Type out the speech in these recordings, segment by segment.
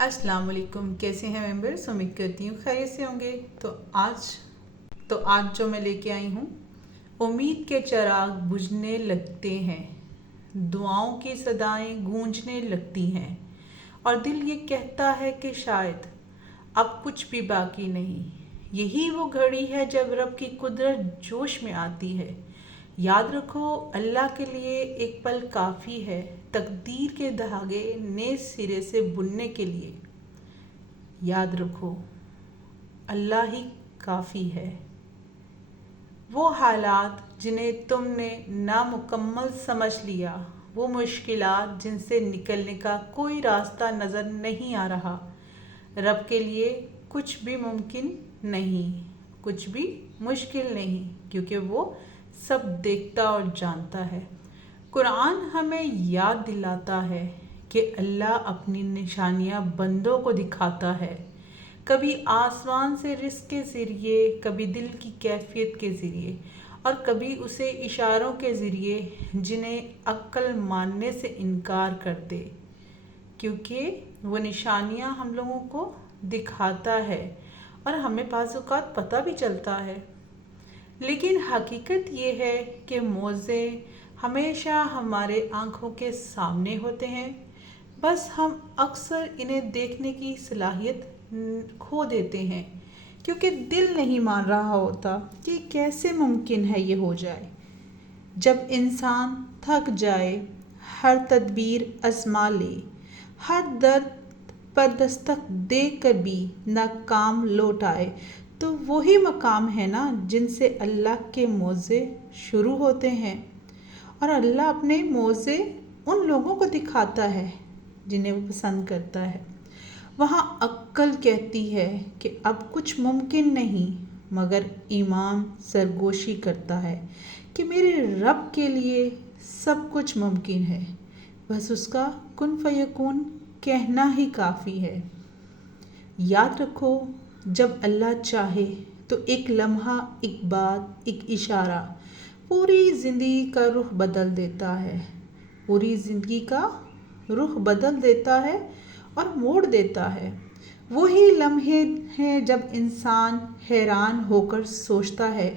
अस्सलाम वालेकुम। कैसे हैं मेंबर्स? उम्मीद करती हूँ खैरियत से होंगे। आज जो मैं लेके आई हूँ, उम्मीद के चिराग बुझने लगते हैं, दुआओं की सदाएं गूंजने लगती हैं और दिल ये कहता है कि शायद अब कुछ भी बाकी नहीं। यही वो घड़ी है जब रब की कुदरत जोश में आती है। याद रखो, अल्लाह के लिए एक पल काफ़ी है तकदीर के धागे नए सिरे से बुनने के लिए। याद रखो, अल्लाह ही काफ़ी है। वो हालात जिन्हें तुमने नामुकम्मल समझ लिया, वो मुश्किलात जिनसे निकलने का कोई रास्ता नज़र नहीं आ रहा, रब के लिए कुछ भी मुमकिन नहीं, कुछ भी मुश्किल नहीं, क्योंकि वो सब देखता और जानता है। कुरान हमें याद दिलाता है कि अल्लाह अपनी निशानियां बंदों को दिखाता है, कभी आसमान से रिज़्क़ के ज़रिए, कभी दिल की कैफियत के ज़रिए और कभी उसे इशारों के ज़रिए जिन्हें अक्ल मानने से इनकार कर दे, क्योंकि वो निशानियां हम लोगों को दिखाता है और हमें बाज़ औक़ात पता भी चलता है। लेकिन हकीकत ये है कि मौज़े हमेशा हमारे आँखों के सामने होते हैं, बस हम अक्सर इन्हें देखने की सलाहियत खो देते हैं, क्योंकि दिल नहीं मान रहा होता कि कैसे मुमकिन है ये हो जाए। जब इंसान थक जाए, हर तदबीर आज़मा ले, हर दर्द पर दस्तक दे कर भी नाकाम लौट आए, तो वही मकाम है ना जिनसे अल्लाह के मौज़े शुरू होते हैं। और अल्लाह अपने मौज़े उन लोगों को दिखाता है जिन्हें वो पसंद करता है। वहाँ अक्ल कहती है कि अब कुछ मुमकिन नहीं, मगर ईमान सरगोशी करता है कि मेरे रब के लिए सब कुछ मुमकिन है, बस उसका कुन फयकून कहना ही काफ़ी है। याद रखो, जब अल्लाह चाहे तो एक लम्हा, एक बात, एक इशारा पूरी ज़िंदगी का रुख बदल देता है, पूरी ज़िंदगी का रुख बदल देता है और मोड़ देता है। वही लम्हे हैं जब इंसान हैरान होकर सोचता है,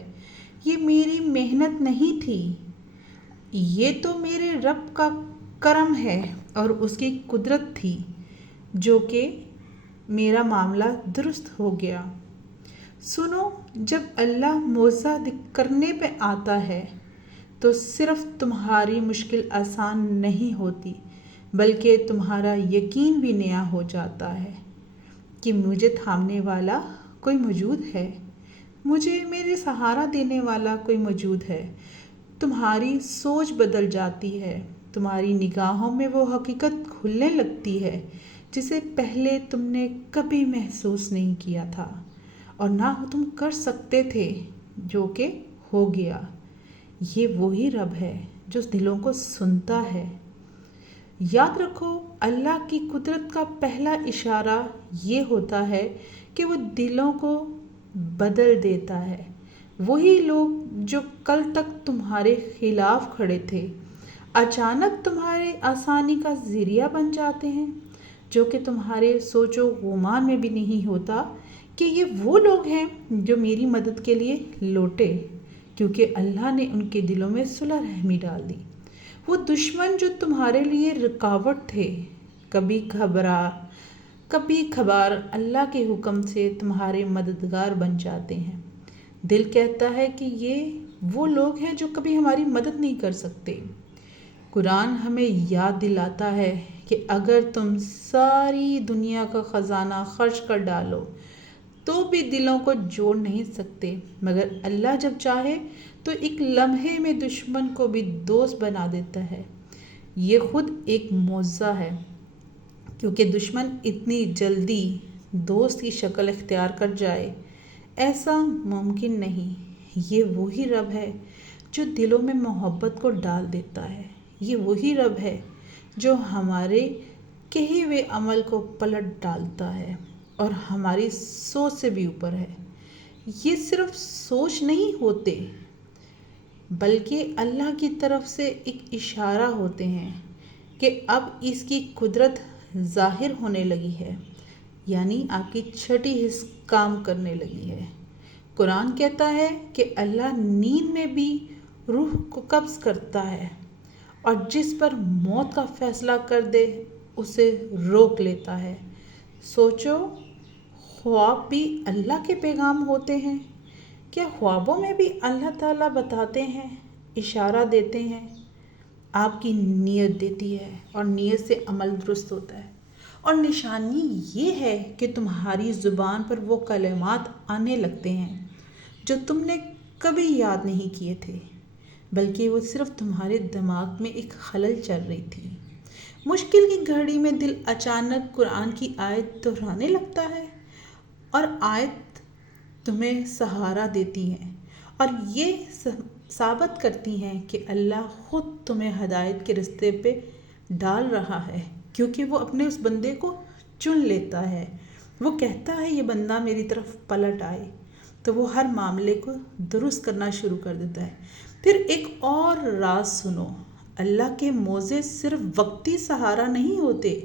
ये मेरी मेहनत नहीं थी, ये तो मेरे रब का करम है और उसकी कुदरत थी, जो कि मेरा मामला दुरुस्त हो गया। सुनो, जब अल्लाह मौज़ा करने पे आता है तो सिर्फ़ तुम्हारी मुश्किल आसान नहीं होती, बल्कि तुम्हारा यकीन भी नया हो जाता है कि मुझे थामने वाला कोई मौजूद है, मुझे मेरे सहारा देने वाला कोई मौजूद है। तुम्हारी सोच बदल जाती है, तुम्हारी निगाहों में वो हकीकत खुलने लगती है जिसे पहले तुमने कभी महसूस नहीं किया था और ना तुम कर सकते थे, जो कि हो गया। ये वही रब है जो दिलों को सुनता है। याद रखो, अल्लाह की कुदरत का पहला इशारा ये होता है कि वो दिलों को बदल देता है। वही लोग जो कल तक तुम्हारे खिलाफ खड़े थे, अचानक तुम्हारे आसानी का ज़रिया बन जाते हैं, जो कि तुम्हारे सोचो गुमान में भी नहीं होता कि ये वो लोग हैं जो मेरी मदद के लिए लौटे, क्योंकि अल्लाह ने उनके दिलों में सुलह रहमी डाल दी। वो दुश्मन जो तुम्हारे लिए रुकावट थे, कभी खबर अल्लाह के हुक्म से तुम्हारे मददगार बन जाते हैं। दिल कहता है कि ये वो लोग हैं जो कभी हमारी मदद नहीं कर सकते। कुरान हमें याद दिलाता है कि अगर तुम सारी दुनिया का ख़जाना खर्च कर डालो तो भी दिलों को जोड़ नहीं सकते, मगर अल्लाह जब चाहे तो एक लम्हे में दुश्मन को भी दोस्त बना देता है। ये खुद एक मौज़ा है, क्योंकि दुश्मन इतनी जल्दी दोस्त की शक्ल इख्तियार कर जाए, ऐसा मुमकिन नहीं। ये वही रब है जो दिलों में मोहब्बत को डाल देता है। ये वही रब है जो हमारे कहे हुए अमल को पलट डालता है और हमारी सोच से भी ऊपर है। ये सिर्फ सोच नहीं होते, बल्कि अल्लाह की तरफ से एक इशारा होते हैं कि अब इसकी कुदरत ظاہر ہونے لگی ہے، یعنی آپ کی چھٹی حص کام کرنے لگی ہے۔ قرآن کہتا ہے کہ اللہ نیند میں بھی روح کو قبض کرتا ہے اور جس پر موت کا فیصلہ کر دے اسے روک لیتا ہے۔ سوچو، خواب بھی اللہ کے پیغام ہوتے ہیں۔ کیا خوابوں میں بھی اللہ تعالیٰ بتاتے ہیں، اشارہ دیتے ہیں؟ آپ کی نیت دیتی ہے اور نیت سے عمل درست ہوتا ہے، اور نشانی یہ ہے کہ تمہاری زبان پر وہ کلمات آنے لگتے ہیں جو تم نے کبھی یاد نہیں کیے تھے، بلکہ وہ صرف تمہارے دماغ میں ایک خلل چل رہی تھی۔ مشکل کی گھڑی میں دل اچانک قرآن کی آیت دہرانے لگتا ہے، اور آیت تمہیں سہارا دیتی ہیں اور یہ ثابت کرتی ہیں کہ اللہ خود تمہیں ہدایت کے راستے پہ ڈال رہا ہے، کیونکہ وہ اپنے اس بندے کو چن لیتا ہے۔ وہ کہتا ہے یہ بندہ میری طرف پلٹ آئے تو وہ ہر معاملے کو درست کرنا شروع کر دیتا ہے۔ پھر ایک اور راز سنو، اللہ کے موزے صرف وقتی سہارا نہیں ہوتے،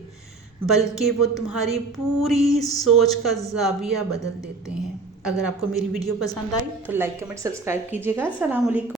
بلکہ وہ تمہاری پوری سوچ کا زاویہ بدل دیتے ہیں۔ اگر آپ کو میری ویڈیو پسند آئی تو لائک، کمنٹ، سبسکرائب کیجیے گا۔ السلام علیکم۔